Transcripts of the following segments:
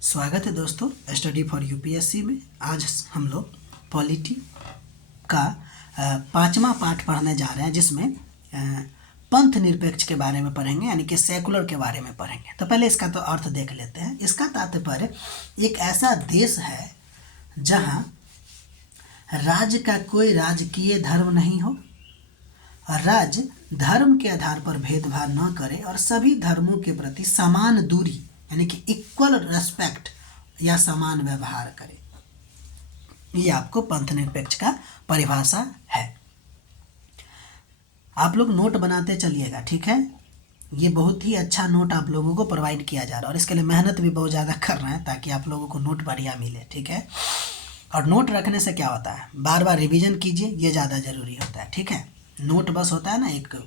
स्वागत है दोस्तों स्टडी फॉर यूपीएससी में। आज हम लोग पॉलिटी का पांचवा पाठ पढ़ने जा रहे हैं, जिसमें पंथ निरपेक्ष के बारे में पढ़ेंगे, यानी कि सेकुलर के बारे में पढ़ेंगे। तो पहले इसका तो अर्थ देख लेते हैं। इसका तात्पर्य एक ऐसा देश है जहां राज्य का कोई राजकीय धर्म नहीं हो और राज्य धर्म के आधार पर भेदभाव न करे और सभी धर्मों के प्रति समान दूरी यानी कि इक्वल रेस्पेक्ट या समान व्यवहार करे। ये आपको पंथ निरपेक्ष का परिभाषा है। आप लोग नोट बनाते चलिएगा, ठीक है। ये बहुत ही अच्छा नोट आप लोगों को प्रोवाइड किया जा रहा है और इसके लिए मेहनत भी बहुत ज़्यादा कर रहे हैं ताकि आप लोगों को नोट बढ़िया मिले, ठीक है। और नोट रखने से क्या होता है, बार बार रिवीजन कीजिए, ये ज़्यादा ज़रूरी होता है, ठीक है। नोट बस होता है ना, एक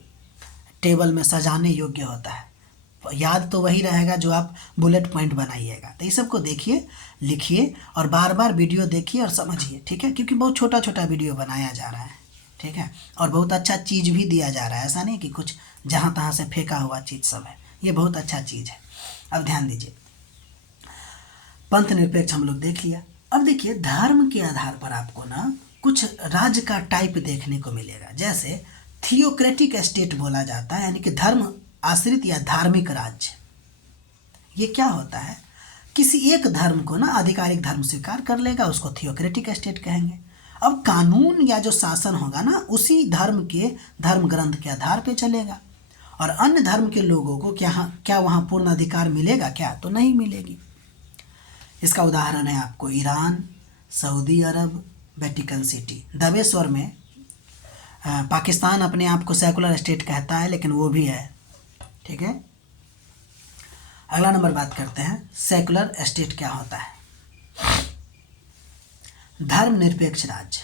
टेबल में सजाने योग्य होता है, याद तो वही रहेगा जो आप बुलेट पॉइंट बनाइएगा। तो ये सबको देखिए, लिखिए और बार बार वीडियो देखिए और समझिए, ठीक है, क्योंकि बहुत छोटा छोटा वीडियो बनाया जा रहा है, ठीक है, और बहुत अच्छा चीज़ भी दिया जा रहा है। ऐसा नहीं कि कुछ जहाँ तहाँ से फेंका हुआ चीज़ सब है, ये बहुत अच्छा चीज़ है। अब ध्यान दीजिए, पंथ निरपेक्ष हम लोग देख लिया। अब देखिए, धर्म के आधार पर आपको ना कुछ राज्य का टाइप देखने को मिलेगा। जैसे थियोक्रेटिक स्टेट बोला जाता है, यानी कि धर्म आश्रित या धार्मिक राज्य। ये क्या होता है, किसी एक धर्म को ना आधिकारिक धर्म स्वीकार कर लेगा, उसको थियोक्रेटिक स्टेट कहेंगे। अब कानून या जो शासन होगा ना, उसी धर्म के धर्म ग्रंथ के आधार पे चलेगा और अन्य धर्म के लोगों को क्या वहाँ पूर्ण अधिकार मिलेगा क्या? तो नहीं मिलेगी। इसका उदाहरण है आपको ईरान, सऊदी अरब, वेटिकन सिटी। दबेश्वर में पाकिस्तान अपने आप को सेकुलर स्टेट कहता है, लेकिन वो भी है, ठीक है। अगला नंबर बात करते हैं, सेकुलर स्टेट क्या होता है। धर्म निरपेक्ष राज्य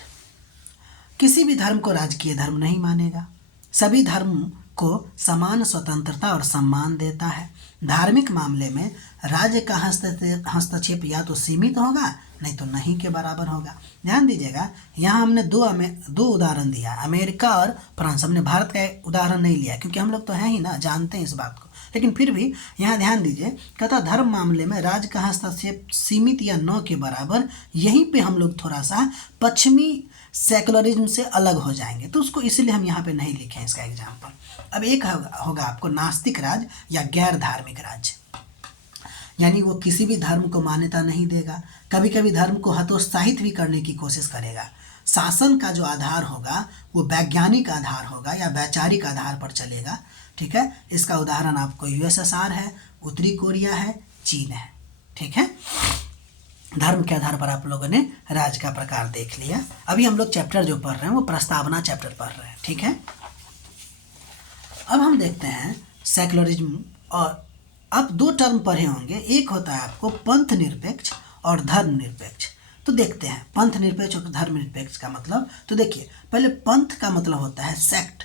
किसी भी धर्म को राजकीय धर्म नहीं मानेगा, सभी धर्म को समान स्वतंत्रता और सम्मान देता है। धार्मिक मामले में राज्य का हस्तक्षेप या तो सीमित होगा, नहीं तो नहीं के बराबर होगा। ध्यान दीजिएगा, यहाँ हमने दो उदाहरण दिया, अमेरिका और फ्रांस। हमने भारत का उदाहरण नहीं लिया क्योंकि हम लोग तो हैं ही ना, जानते हैं इस बात को, लेकिन फिर भी यहाँ ध्यान दीजिए, कहता धर्म मामले में राज्य का हस्तक्षेप सीमित या न के बराबर। यहीं पे हम लोग थोड़ा सा पश्चिमी सेकुलरिज्म से अलग हो जाएंगे, तो उसको इसलिए हम यहाँ पे नहीं लिखे इसका एग्जाम्पल। अब एक होगा आपको नास्तिक राज्य या गैर धार्मिक राज्य, यानी वो किसी भी धर्म को मान्यता नहीं देगा, कभी कभी धर्म को हतोत्साहित भी करने की कोशिश करेगा। शासन का जो आधार होगा वो वैज्ञानिक आधार होगा या वैचारिक आधार पर चलेगा, ठीक है। इसका उदाहरण आपको यूएसएसआर है, उत्तरी कोरिया है, चीन है, ठीक है। धर्म के आधार पर आप लोगों ने राज्य का प्रकार देख लिया। अभी हम लोग चैप्टर जो पढ़ रहे हैं वो प्रस्तावना चैप्टर पढ़ रहे हैं, ठीक है। अब हम देखते हैं सेकुलरिज्म, और अब दो टर्म पढ़े होंगे, एक होता है आपको पंथ निरपेक्ष और धर्म निरपेक्ष। तो देखते हैं पंथ निरपेक्ष और धर्म निरपेक्ष का मतलब। तो देखिए, पहले पंथ का मतलब होता है सेक्ट,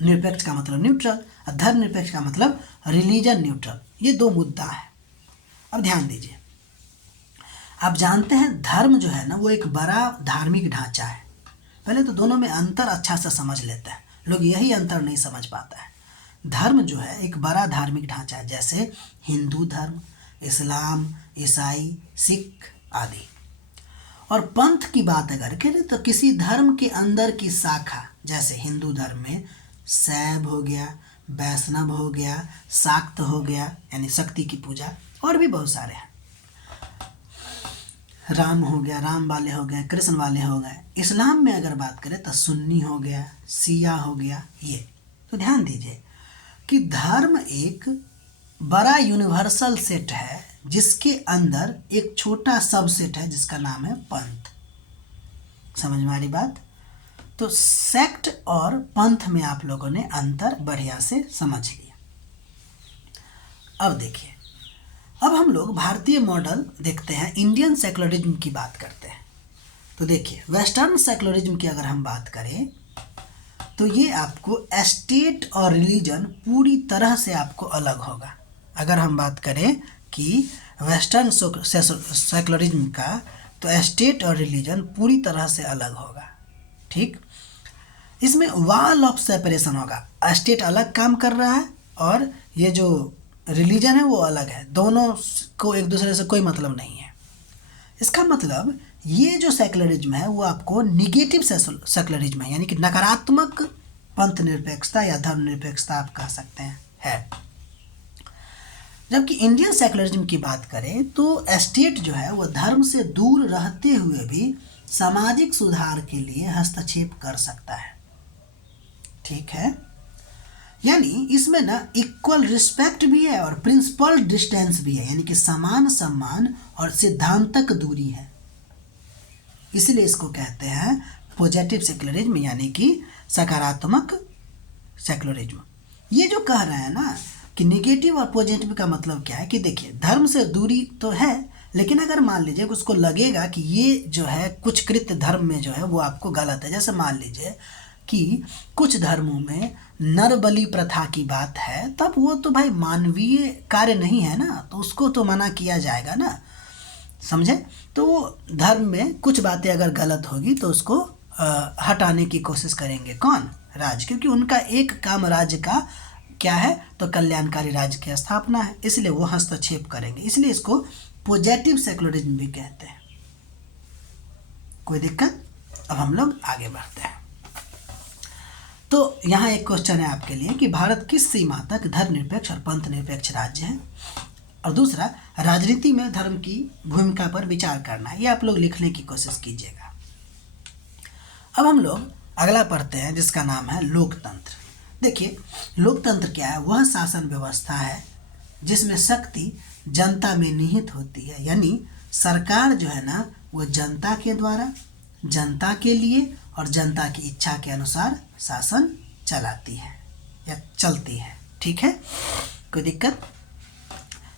निरपेक्ष का मतलब न्यूट्रल, और धर्म निरपेक्ष का मतलब रिलीजन न्यूट्रल। ये दो मुद्दा है। अब ध्यान दीजिए, आप जानते हैं धर्म जो है ना वो एक बड़ा धार्मिक ढांचा है। पहले तो दोनों में अंतर अच्छा से समझ लेते हैं, लोग यही अंतर नहीं समझ पाता है। धर्म जो है एक बड़ा धार्मिक ढांचा है, जैसे हिंदू धर्म, इस्लाम, ईसाई, सिख आदि। और पंथ की बात अगर करें तो किसी धर्म के अंदर की शाखा, जैसे हिंदू धर्म में शैव हो गया, वैष्णव हो गया, शाक्त हो गया यानी शक्ति की पूजा, और भी बहुत सारे हैं, राम हो गया, राम वाले हो गए, कृष्ण वाले हो गए। इस्लाम में अगर बात करें तो सुन्नी हो गया, शिया हो गया। ये तो ध्यान दीजिए कि धर्म एक बड़ा यूनिवर्सल सेट है जिसके अंदर एक छोटा सबसेट है जिसका नाम है पंथ। समझ में आ रही बात? तो सेक्ट और पंथ में आप लोगों ने अंतर बढ़िया से समझ लिया। अब देखिए, अब हम लोग भारतीय मॉडल देखते हैं, इंडियन सेकुलरिज्म की बात करते हैं। तो देखिए, वेस्टर्न सेकुलरिज्म की अगर हम बात करें तो ये आपको स्टेट और रिलीजन पूरी तरह से आपको अलग होगा। अगर हम बात करें कि वेस्टर्न सेकुलरिज्म का, तो स्टेट और रिलीजन पूरी तरह से अलग होगा, ठीक। इसमें वॉल ऑफ सेपरेशन होगा, स्टेट अलग काम कर रहा है और ये जो रिलीजन है वो अलग है, दोनों को एक दूसरे से कोई मतलब नहीं है। इसका मतलब ये जो सेकुलरिज्म है वो आपको निगेटिव सेकुलरिज्म है, यानी कि नकारात्मक पंथ निरपेक्षता या धर्म निरपेक्षता आप कह सकते हैं है। जबकि इंडियन सेकुलरिज्म की बात करें तो स्टेट जो है वो धर्म से दूर रहते हुए भी सामाजिक सुधार के लिए हस्तक्षेप कर सकता है, ठीक है। यानी इसमें ना इक्वल रिस्पेक्ट भी है और प्रिंसिपल डिस्टेंस भी है, यानी कि समान सम्मान और सिद्धांतक दूरी है। इसलिए इसको कहते हैं पॉजिटिव सेकुलरिज्म, यानी कि सकारात्मक सेकुलरिज्म। ये जो कह रहे हैं ना कि नेगेटिव और पॉजिटिव का मतलब क्या है कि देखिए धर्म से दूरी तो है, लेकिन अगर मान लीजिए उसको लगेगा कि ये जो है कुछ कृत्य धर्म में जो है वो आपको गलत है, जैसे मान लीजिए कि कुछ धर्मों में नर बलि प्रथा की बात है, तब वो तो भाई मानवीय कार्य नहीं है ना, तो उसको तो मना किया जाएगा ना, समझे। तो धर्म में कुछ बातें अगर गलत होगी तो उसको हटाने की कोशिश करेंगे कौन, राज्य, क्योंकि उनका एक काम राज्य का क्या है तो कल्याणकारी राज्य की स्थापना है, इसलिए वो हस्तक्षेप करेंगे। इसलिए इसको पॉजिटिव सेकुलरिज्म भी कहते हैं। कोई दिक्कत? अब हम लोग आगे बढ़ते हैं। तो यहाँ एक क्वेश्चन है आपके लिए कि भारत किस सीमा तक धर्मनिरपेक्ष और पंथ निरपेक्ष राज्य है, और दूसरा राजनीति में धर्म की भूमिका पर विचार करना है। ये आप लोग लिखने की कोशिश कीजिएगा। अब हम लोग अगला पढ़ते हैं जिसका नाम है लोकतंत्र। देखिए लोकतंत्र क्या है, वह शासन व्यवस्था है जिसमें शक्ति जनता में निहित होती है, यानी सरकार जो है ना वो जनता के द्वारा, जनता के लिए और जनता की इच्छा के अनुसार शासन चलाती है या चलती है, ठीक है। कोई दिक्कत?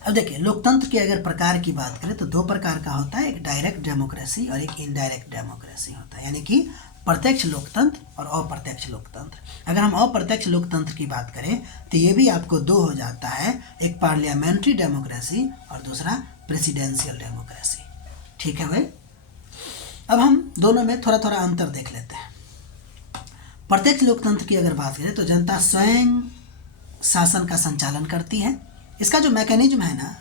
अब देखिए लोकतंत्र के अगर प्रकार की बात करें तो दो प्रकार का होता है, एक डायरेक्ट डेमोक्रेसी और एक इनडायरेक्ट डेमोक्रेसी होता है, यानी कि प्रत्यक्ष लोकतंत्र और अप्रत्यक्ष लोकतंत्र। अगर हम अप्रत्यक्ष लोकतंत्र की बात करें तो ये भी आपको दो हो जाता है, एक पार्लियामेंट्री डेमोक्रेसी और दूसरा प्रेसिडेंशियल डेमोक्रेसी, ठीक है भाई। अब हम दोनों में थोड़ा थोड़ा अंतर देख लेते हैं। प्रत्यक्ष लोकतंत्र की अगर बात करें तो जनता स्वयं शासन का संचालन करती है। इसका जो मैकेनिज्म है ना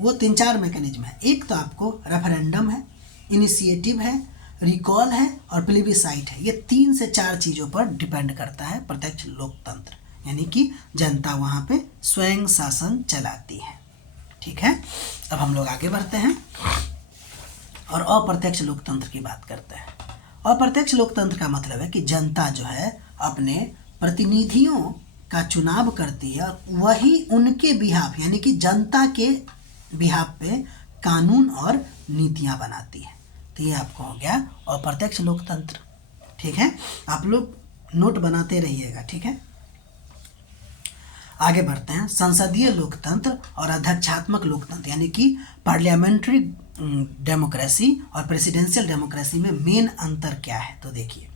वो 3-4 मैकेनिज्म है। एक तो आपको रेफरेंडम है, इनिशिएटिव है, रिकॉल है और प्लेबिसाइट है। ये 3 से 4 चीज़ों पर डिपेंड करता है प्रत्यक्ष लोकतंत्र, यानी कि जनता वहाँ पे स्वयं शासन चलाती है, ठीक है। अब हम लोग आगे बढ़ते हैं और अप्रत्यक्ष लोकतंत्र की बात करते हैं। अप्रत्यक्ष लोकतंत्र का मतलब है कि जनता जो है अपने प्रतिनिधियों का चुनाव करती है और वही उनके बिहाफ, यानी कि जनता के बिहाफ पे कानून और नीतियां बनाती है। तो ये आपको हो गया अप्रत्यक्ष लोकतंत्र, ठीक है। आप लोग नोट बनाते रहिएगा, ठीक है। आगे बढ़ते हैं। संसदीय लोकतंत्र और अध्यक्षात्मक लोकतंत्र, यानी कि पार्लियामेंट्री डेमोक्रेसी और प्रेसिडेंशियल डेमोक्रेसी में मेन अंतर क्या है, तो देखिए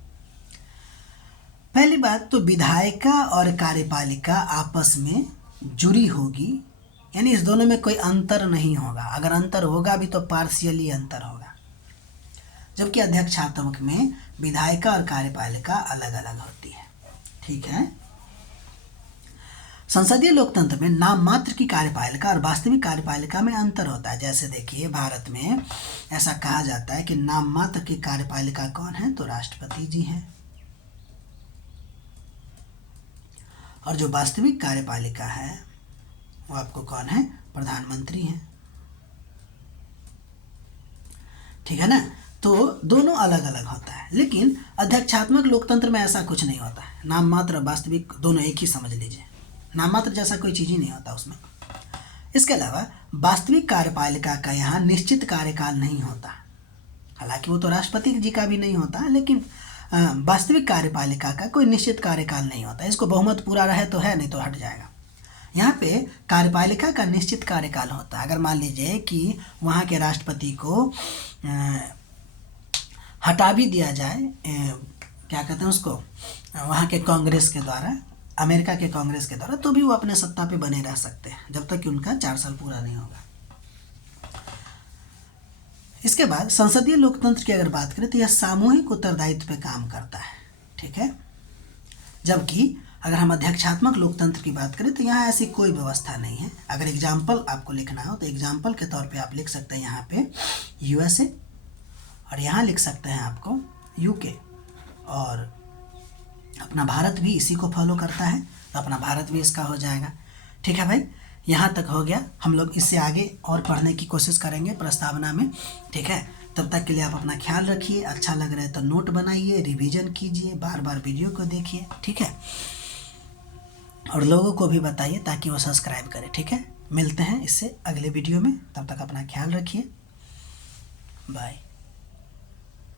पहली बात तो विधायिका और कार्यपालिका आपस में जुड़ी होगी, यानी इस दोनों में कोई अंतर नहीं होगा, अगर अंतर होगा भी तो पार्शियली अंतर होगा। जबकि अध्यक्षात्मक में विधायिका और कार्यपालिका अलग अलग होती है, ठीक है। संसदीय लोकतंत्र में नाम मात्र की कार्यपालिका और वास्तविक कार्यपालिका में अंतर होता है। जैसे देखिए भारत में ऐसा कहा जाता है कि नाम मात्र की कार्यपालिका कौन है, तो राष्ट्रपति जी हैं, और जो वास्तविक कार्यपालिका है वो आपको कौन है, प्रधानमंत्री हैं, ठीक है ना। तो दोनों अलग अलग होता है। लेकिन अध्यक्षात्मक लोकतंत्र में ऐसा कुछ नहीं होता है, नाम मात्र और वास्तविक दोनों एक ही समझ लीजिए, नाम मात्र जैसा कोई चीज़ ही नहीं होता उसमें। इसके अलावा वास्तविक कार्यपालिका का यहाँ निश्चित कार्यकाल नहीं होता, हालांकि वो तो राष्ट्रपति जी का भी नहीं होता, लेकिन वास्तविक कार्यपालिका का कोई निश्चित कार्यकाल नहीं होता। इसको बहुमत पूरा रहे तो है, नहीं तो हट जाएगा। यहाँ पे कार्यपालिका का निश्चित कार्यकाल होता है। अगर मान लीजिए कि वहाँ के राष्ट्रपति को हटा भी दिया जाए, क्या कहते हैं उसको, वहाँ के कांग्रेस के द्वारा, अमेरिका के कांग्रेस के द्वारा, तो भी वो अपने सत्ता पे बने रह सकते हैं जब तक कि उनका 4 साल पूरा नहीं होगा। इसके बाद संसदीय लोकतंत्र की अगर बात करें तो यह सामूहिक उत्तरदायित्व पे काम करता है, ठीक है। जबकि अगर हम अध्यक्षात्मक लोकतंत्र की बात करें तो यहाँ ऐसी कोई व्यवस्था नहीं है। अगर एग्जाम्पल आपको लिखना हो तो एग्जाम्पल के तौर पे आप लिख सकते हैं यहाँ पे USA, और यहाँ लिख सकते हैं आपको UK, और अपना भारत भी इसी को फॉलो करता है तो अपना भारत भी इसका हो जाएगा। ठीक है भाई, यहाँ तक हो गया। हम लोग इससे आगे और पढ़ने की कोशिश करेंगे प्रस्तावना में। ठीक है, तब तक के लिए आप अपना ख्याल रखिए। अच्छा लग रहा है तो नोट बनाइए, रिवीजन कीजिए, बार बार वीडियो को देखिए। ठीक है, और लोगों को भी बताइए ताकि वो सब्सक्राइब करें। ठीक है, मिलते हैं इससे अगले वीडियो में, तब तक अपना ख्याल रखिए। बाय।